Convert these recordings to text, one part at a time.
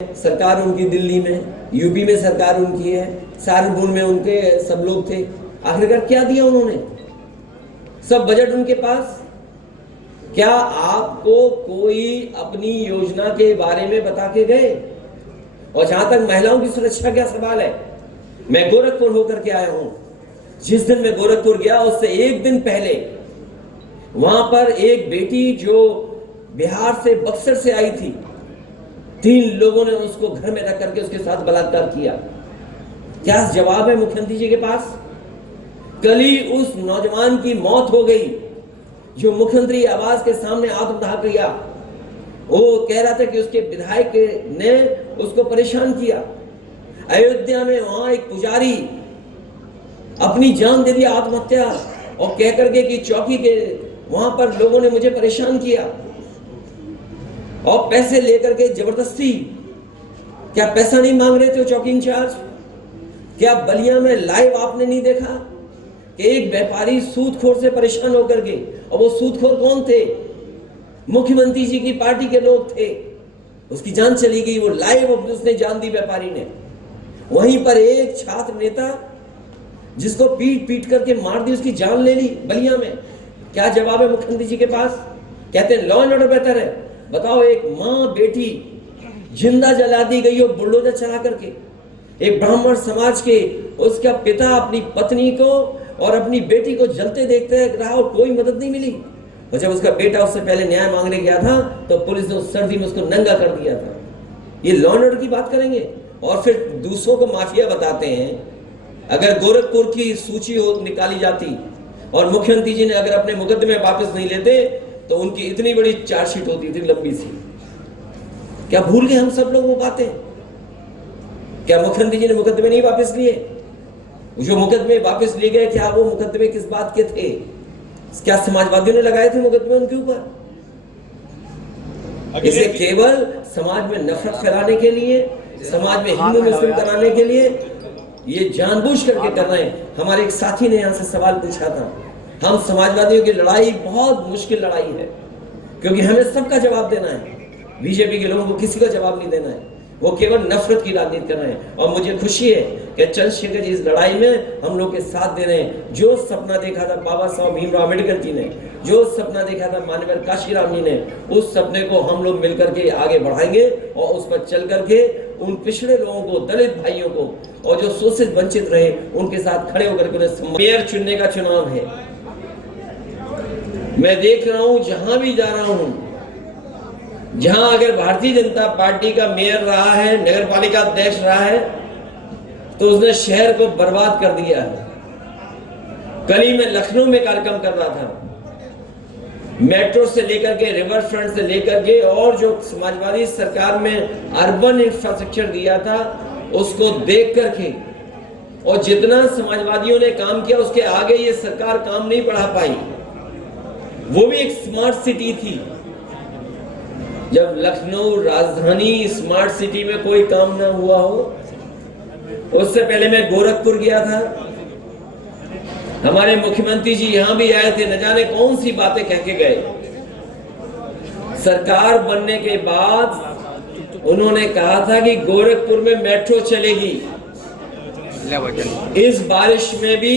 सरकार उनकी दिल्ली में, यूपी में सरकार उनकी है, सहारनपुर में उनके सब लोग थे। आखिरकार क्या दिया उन्होंने? सब बजट उनके पास। क्या आपको कोई अपनी योजना के बारे में बता के गए? और जहां तक महिलाओं की सुरक्षा का सवाल है, मैं गोरखपुर होकर के आया हूं। जिस दिन मैं गोरखपुर गया उससे एक दिन पहले वहां पर एक बेटी जो बिहार से, बक्सर से आई थी, 3 लोगों ने उसको घर में रख करके उसके साथ बलात्कार किया। क्या जवाब है मुख्यमंत्री जी के पास? कल ही उस नौजवान की मौत हो गई जो मुख्यमंत्री आवास के सामने आत्मदाह किया। वो कह रहा था कि उसके विधायक ने उसको परेशान किया। अयोध्या में वहां एक पुजारी अपनी जान दे दिया, आत्महत्या, और कह करके कि चौकी के वहां पर लोगों ने मुझे परेशान किया और पैसे लेकर के जबरदस्ती। क्या पैसा नहीं मांग रहे थे चौकी इंचार्ज? क्या बलिया में लाइव आपने नहीं देखा कि एक व्यापारी सूदखोर से परेशान होकर के, और वो सूदखोर कौन थे? मुख्यमंत्री जी की पार्टी के लोग थे। उसकी जान चली गई, वो लाइव उसने जान दी व्यापारी ने। वहीं पर एक छात्र नेता जिसको पीट पीट करके मार दी, उसकी जान ले ली बलिया में। क्या जवाब है मुख्यमंत्री जी के पास? कहते हैं लॉ एंड ऑर्डर बेहतर है। बताओ, एक मां बेटी जिंदा जला दी गई हो बुलडोजर चला करके। एक ब्राह्मण समाज के उसका पिता अपनी पत्नी को और अपनी बेटी को जलते देखते रहा और कोई मदद नहीं मिली। और जब उसका बेटा उससे पहले न्याय मांगने गया था तो पुलिस ने उस सर्दी में उसको नंगा कर दिया था। ये लॉ एंड ऑर्डर की बात करेंगे और फिर दूसरों को माफिया बताते हैं। अगर गोरखपुर की सूची निकाली जाती और मुख्यमंत्री जी ने अगर अपने मुकदमे वापस नहीं लेते तो उनकी इतनी बड़ी चार्जशीट होती थी, लंबी सी। क्या भूल गए हम सब लोग वो बातें? क्या मुख्यमंत्री जी ने मुकदमे नहीं वापस लिए? जो मुकदमे वापस लिए गए, क्या वो मुकदमे किस बात के थे? क्या समाजवादियों ने लगाए थे मुकदमे उनके ऊपर? इसे केवल समाज में नफरत फैलाने के लिए, समाज में हिंदू मुस्लिम कराने के लिए ये जानबूझ करके कर रहे हैं। हमारे एक साथी ने यहां से सवाल पूछा था। हम समाजवादियों की लड़ाई बहुत मुश्किल लड़ाई है, क्योंकि हमें सबका जवाब देना है। बीजेपी के लोगों को किसी का जवाब नहीं देना है। वो केवल नफरत की राजनीति कर रहे हैं। और मुझे खुशी है कि चंद्रशेखर जी इस लड़ाई में हम लोग के साथ दे रहे हैं। जो सपना देखा था बाबा साहब भीमराव अम्बेडकर जी ने, जो सपना देखा था माननीय काशीराम जी ने, उस सपने को हम लोग मिलकर के आगे बढ़ाएंगे और उस पर चल करके उन पिछड़े लोगों को, दलित भाइयों को, और जो शोषित वंचित रहे, उनके साथ खड़े होकर के मेयर चुनने का चुनाव है। मैं देख रहा हूं, जहां भी जा रहा हूं, जहां अगर भारतीय जनता पार्टी का मेयर रहा है, नगर पालिका अध्यक्ष रहा है, तो उसने शहर को बर्बाद कर दिया है। कल ही मैं लखनऊ में कार्यक्रम कर रहा था। मेट्रो से लेकर के, रिवर फ्रंट से लेकर के, और जो समाजवादी सरकार में अर्बन इंफ्रास्ट्रक्चर दिया था उसको देख करके, और जितना समाजवादियों ने काम किया उसके आगे ये सरकार काम नहीं बढ़ा पाई। वो भी एक स्मार्ट सिटी थी। जब लखनऊ राजधानी स्मार्ट सिटी में कोई काम ना हुआ हो, उससे पहले मैं गोरखपुर गया था। हमारे मुख्यमंत्री जी यहां भी आए थे, न जाने कौन सी बातें कह के गए। सरकार बनने के बाद उन्होंने कहा था कि गोरखपुर में मेट्रो चलेगी। इस बारिश में भी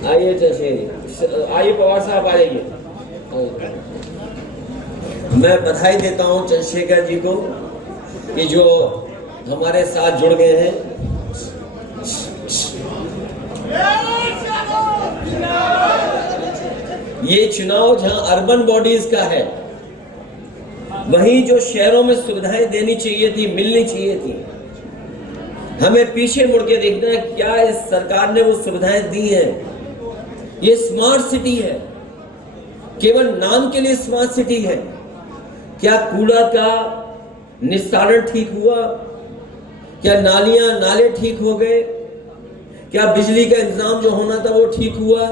आइए, आइए पवार साहब आ जाइए। मैं बधाई देता हूं चंद्रशेखर जी को कि जो हमारे साथ जुड़ गए हैं। ये चुनाव जहां अर्बन बॉडीज का है, वहीं जो शहरों में सुविधाएं देनी चाहिए थी, मिलनी चाहिए थी, हमें पीछे मुड़ के देखना है क्या इस सरकार ने वो सुविधाएं दी हैं। ये स्मार्ट सिटी है, केवल नाम के लिए स्मार्ट सिटी है। क्या कूड़ा का निस्तारण ठीक हुआ? क्या नालियां नाले ठीक हो गए? क्या बिजली का इंतजाम जो होना था वो ठीक हुआ?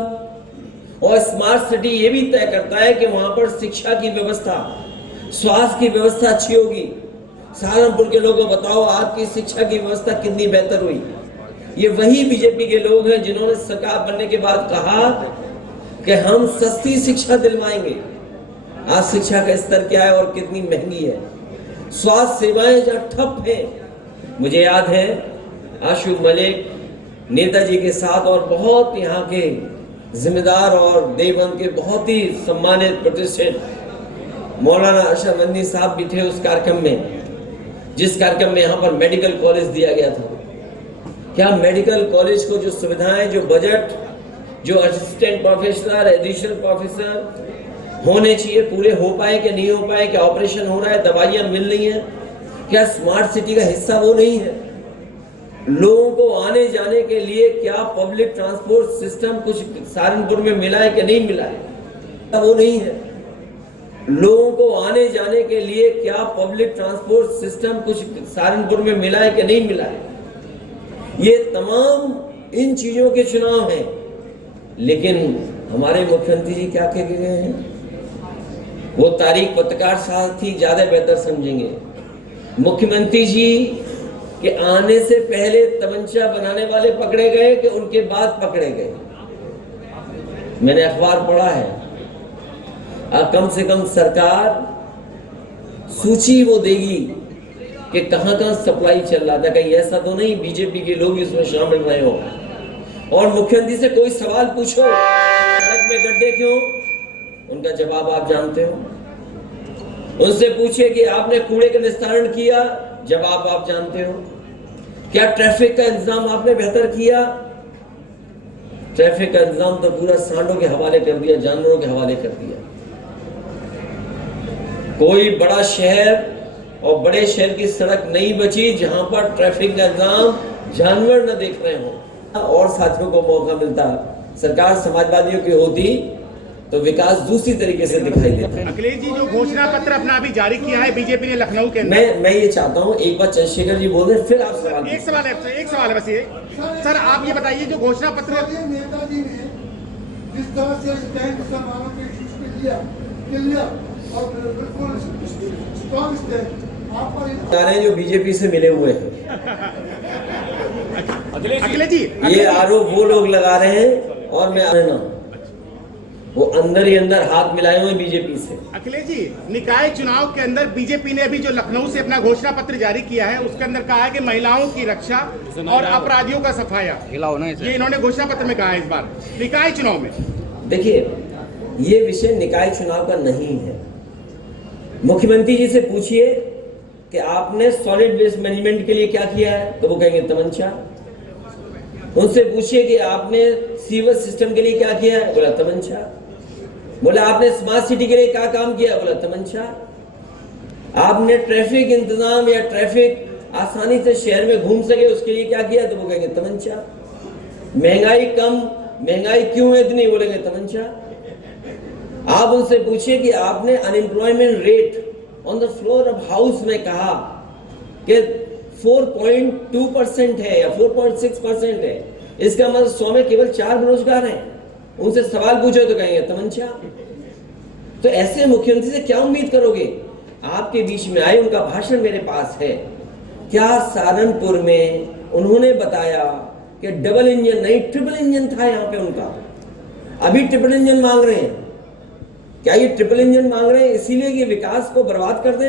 और स्मार्ट सिटी ये भी तय करता है कि वहां पर शिक्षा की व्यवस्था, स्वास्थ्य की व्यवस्था अच्छी होगी। सहारनपुर के लोगों को बताओ, आपकी शिक्षा की व्यवस्था कितनी बेहतर हुई। ये वही बीजेपी के लोग हैं जिन्होंने सरकार बनने के बाद कहा कि हम सस्ती शिक्षा दिलवाएंगे। आज शिक्षा का स्तर क्या है और कितनी महंगी है, स्वास्थ्य सेवाएं जहाँ ठप है। मुझे याद है आशुक मलिक नेताजी के साथ और बहुत यहाँ के जिम्मेदार और देवबंद के बहुत ही सम्मानित प्रतिष्ठित मौलाना अशरफ मदनी साहब भी थे उस कार्यक्रम में, जिस कार्यक्रम में यहाँ पर मेडिकल कॉलेज दिया गया था। क्या मेडिकल कॉलेज को जो सुविधाएं, जो बजट, जो असिस्टेंट प्रोफेसर, एडिशनल प्रोफेसर होने चाहिए, पूरे हो पाए कि नहीं हो पाए? क्या ऑपरेशन हो रहा है, दवाइयां मिल रही हैं? क्या स्मार्ट सिटी का हिस्सा वो नहीं है? लोगों को आने जाने के लिए क्या पब्लिक ट्रांसपोर्ट सिस्टम कुछ सहारनपुर में मिला है कि नहीं मिला है? वो नहीं है। लोगों को आने जाने के लिए क्या पब्लिक ट्रांसपोर्ट सिस्टम कुछ सहारनपुर में मिला है कि नहीं मिला है? ये तमाम इन चीजों के चुनाव हैं। लेकिन हमारे मुख्यमंत्री जी क्या कह गए हैं? वो तारीख पत्रकार साथी ज्यादा बेहतर समझेंगे। मुख्यमंत्री जी के आने से पहले तमंचा बनाने वाले पकड़े गए कि उनके बाद पकड़े गए? मैंने अखबार पढ़ा है। कम से कम सरकार सूची वो देगी कि कहां कहां सप्लाई चल रहा था। कहीं ऐसा तो नहीं बीजेपी के लोग इसमें शामिल रहे हो? और मुख्यमंत्री से कोई सवाल पूछो, सड़क में गड्ढे क्यों? उनका जवाब आप जानते हो। उनसे पूछिए कि आपने कूड़े का निस्तारण किया? जवाब आप जानते हो। क्या ट्रैफिक का इंतजाम आपने बेहतर किया? ट्रैफिक का इंतजाम तो पूरा सांडों के हवाले कर दिया, जानवरों के हवाले कर दिया। कोई बड़ा शहर और बड़े शहर की सड़क नहीं बची जहां पर ट्रैफिक का इंतजाम जानवर न देख रहे हो। और साथियों को मौका मिलता, सरकार समाजवादियों की होती तो विकास दूसरी तरीके से दिखाई देता है। अखिलेश जी, जो घोषणा पत्र अपना अभी जारी किया है बीजेपी ने लखनऊ के अंदर, मैं ये चाहता हूँ एक बार चंद्रशेखर जी बोल दें, फिर आप सवाल। एक सवाल है बस ये सर, आप ये बताइए जो घोषणा पत्र नेताजी ने जिस तरह से स्टैंड मुसलमानों के इश्यूज पे लिया और बिल्कुल स्ट्रॉन्ग स्टैंड आप पर जो बीजेपी से मिले हुए हैं। अखिलेश जी, ये आरोप वो लोग लगा रहे हैं और मैं ना, वो अंदर ही अंदर हाथ मिलाए हुए बीजेपी से। अखिलेश जी, निकाय चुनाव के अंदर बीजेपी ने अभी जो लखनऊ से अपना घोषणा पत्र जारी किया है उसके अंदर कहा है कि महिलाओं की रक्षा और अपराधियों का सफाया, ये इन्होंने घोषणा पत्र में कहा है इस बार निकाय चुनाव में। देखिए, ये विषय निकाय चुनाव का नहीं है। मुख्यमंत्री जी से पूछिए कि आपने सॉलिड वेस्ट मैनेजमेंट के लिए क्या किया है, तो वो कहेंगे तमंचा। उनसे पूछिए कि आपने सीवर सिस्टम के लिए क्या किया है, बोला तमंचा। बोला आपने स्मार्ट सिटी के लिए क्या काम किया, बोला तमंचा। आपने ट्रैफिक इंतजाम या ट्रैफिक आसानी से शहर में घूम सके उसके लिए क्या किया, तो वो कहेंगे तमंचा। महंगाई कम, महंगाई क्यों है इतनी, बोलेंगे तमंचा। आप उनसे पूछिए कि आपने unemployment rate on the floor of house में कहा कि 4.2% है या 4.6% है, इसका मतलब 100 में केवल 4 बेरोजगार हैं। उनसे सवाल पूछो तो कहेंगे तमंचा। तो ऐसे मुख्यमंत्री से क्या उम्मीद करोगे? आपके बीच में आए, उनका भाषण मेरे पास है। क्या सहारनपुर में उन्होंने बताया कि डबल इंजन नहीं ट्रिपल इंजन था यहां पे उनका? अभी ट्रिपल इंजन मांग रहे हैं। क्या ये ट्रिपल इंजन मांग रहे हैं इसीलिए ये विकास को बर्बाद कर दे?